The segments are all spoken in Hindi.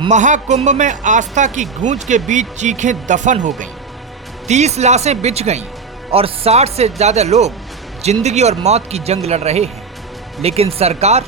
महाकुंभ में आस्था की गूंज के बीच चीखें दफन हो गईं, 30 लाशें बिछ गईं और 60 से ज्यादा लोग जिंदगी और मौत की जंग लड़ रहे हैं। लेकिन सरकार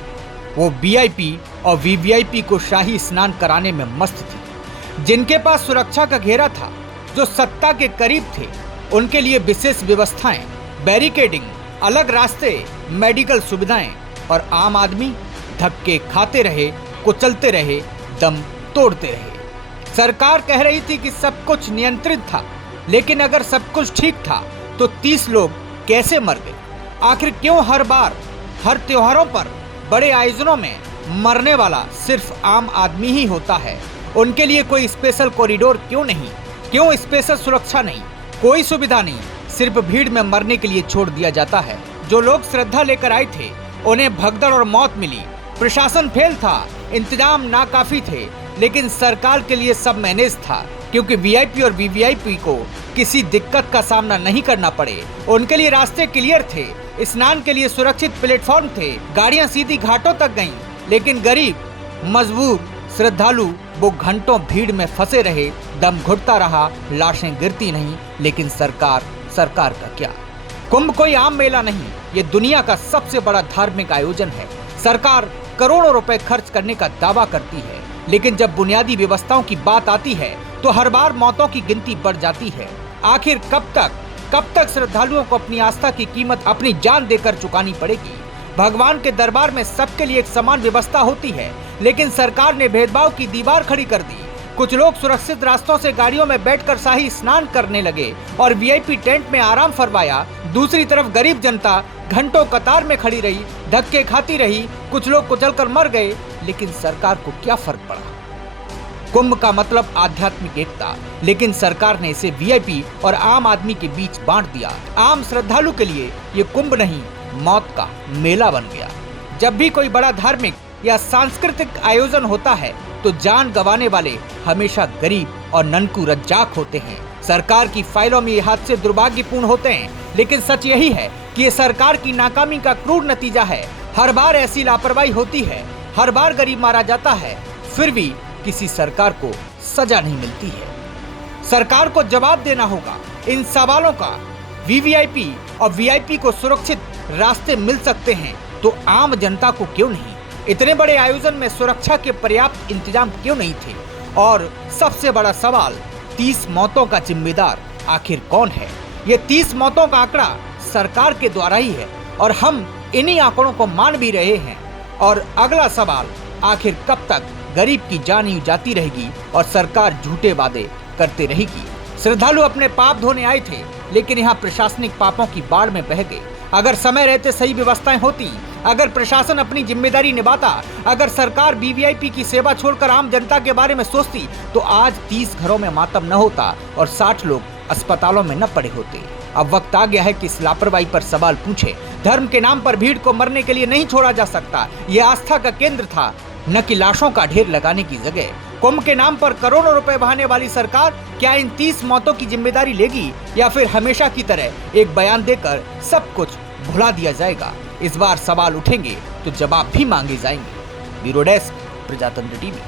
वो वीआईपी और वीवीआईपी को शाही स्नान कराने में मस्त थी। जिनके पास सुरक्षा का घेरा था, जो सत्ता के करीब थे, उनके लिए विशेष व्यवस्थाएं, बैरिकेडिंग, अलग रास्ते, मेडिकल सुविधाएं, और आम आदमी धक्के खाते रहे, कुचलते रहे, दम तोड़ते रहे। सरकार कह रही थी कि सब कुछ नियंत्रित था, लेकिन अगर सब कुछ ठीक था तो 30 लोग कैसे मर गए? आखिर क्यों हर बार, हर त्योहारों पर, बड़े आयोजनों में मरने वाला सिर्फ आम आदमी ही होता है? उनके लिए कोई स्पेशल कॉरिडोर क्यों नहीं? क्यों स्पेशल सुरक्षा नहीं? कोई सुविधा नहीं, सिर्फ भीड़ में मरने के लिए छोड़ दिया जाता है। जो लोग श्रद्धा लेकर आए थे, उन्हें भगदड़ और मौत मिली। प्रशासन फेल था, इंतजाम नाकाफी थे, लेकिन सरकार के लिए सब मैनेज था, क्योंकि वीआईपी और वीवीआईपी को किसी दिक्कत का सामना नहीं करना पड़े। उनके लिए रास्ते क्लियर थे, स्नान के लिए सुरक्षित प्लेटफॉर्म थे, गाड़ियां सीधी घाटों तक गईं। लेकिन गरीब, मजबूर श्रद्धालु वो घंटों भीड़ में फंसे रहे, दम घुटता रहा, लाशें गिरती नहीं। लेकिन सरकार का क्या? कुंभ कोई आम मेला नहीं, ये दुनिया का सबसे बड़ा धार्मिक आयोजन है। सरकार करोड़ों रुपए खर्च करने का दावा करती है, लेकिन जब बुनियादी व्यवस्थाओं की बात आती है तो हर बार मौतों की गिनती बढ़ जाती है। आखिर कब तक श्रद्धालुओं को अपनी आस्था की कीमत अपनी जान देकर चुकानी पड़ेगी? भगवान के दरबार में सबके लिए एक समान व्यवस्था होती है, लेकिन सरकार ने भेदभाव की दीवार खड़ी कर दी। कुछ लोग सुरक्षित रास्तों से गाड़ियों में बैठकर शाही स्नान करने लगे और वीआईपी टेंट में आराम फरमाया। दूसरी तरफ गरीब जनता घंटों कतार में खड़ी रही, धक्के खाती रही, कुछ लोग कुचलकर मर गए। लेकिन सरकार को क्या फर्क पड़ा? कुंभ का मतलब आध्यात्मिक एकता, लेकिन सरकार ने इसे वीआईपी और आम आदमी के बीच बांट दिया। आम श्रद्धालु के लिए ये कुंभ नहीं, मौत का मेला बन गया। जब भी कोई बड़ा धार्मिक या सांस्कृतिक आयोजन होता है तो जान गंवाने वाले हमेशा गरीब और ननकू रज्जाक होते हैं। सरकार की फाइलों में ये हादसे दुर्भाग्यपूर्ण होते हैं, लेकिन सच यही है कि ये सरकार की नाकामी का क्रूर नतीजा है। हर बार ऐसी लापरवाही होती है, हर बार गरीब मारा जाता है, फिर भी किसी सरकार को सजा नहीं मिलती है। सरकार को जवाब देना होगा इन सवालों का। वीवीआईपी और वीआईपी को सुरक्षित रास्ते मिल सकते हैं तो आम जनता को क्यों नहीं? इतने बड़े आयोजन में सुरक्षा के पर्याप्त इंतजाम क्यों नहीं थे? और सबसे बड़ा सवाल, 30 मौतों का जिम्मेदार आखिर कौन है? ये 30 मौतों का आंकड़ा सरकार के द्वारा ही है और हम इन्हीं आंकड़ों को मान भी रहे हैं। और अगला सवाल, आखिर कब तक गरीब की जान यूं जाती रहेगी और सरकार झूठे वादे करते रहेगी? श्रद्धालु अपने पाप धोने आए थे, लेकिन यहाँ प्रशासनिक पापों की बाढ़ में बह गए। अगर समय रहते सही व्यवस्थाएं होती, अगर प्रशासन अपनी जिम्मेदारी निभाता, अगर सरकार वीवीआईपी की सेवा छोड़कर आम जनता के बारे में सोचती, तो आज 30 घरों में मातम न होता और 60 लोग अस्पतालों में न पड़े होते। अब वक्त आ गया है कि इस लापरवाही पर सवाल पूछे। धर्म के नाम पर भीड़ को मरने के लिए नहीं छोड़ा जा सकता। ये आस्था का केंद्र था, न कि लाशों का ढेर लगाने की जगह। कुंभ के नाम पर करोड़ों रुपए बहाने वाली सरकार क्या इन 30 मौतों की जिम्मेदारी लेगी, या फिर हमेशा की तरह एक बयान देकर सब कुछ भुला दिया जाएगा? इस बार सवाल उठेंगे तो जवाब भी मांगे जाएंगे। ब्यूरो डेस्क, प्रजातंत्र टीवी।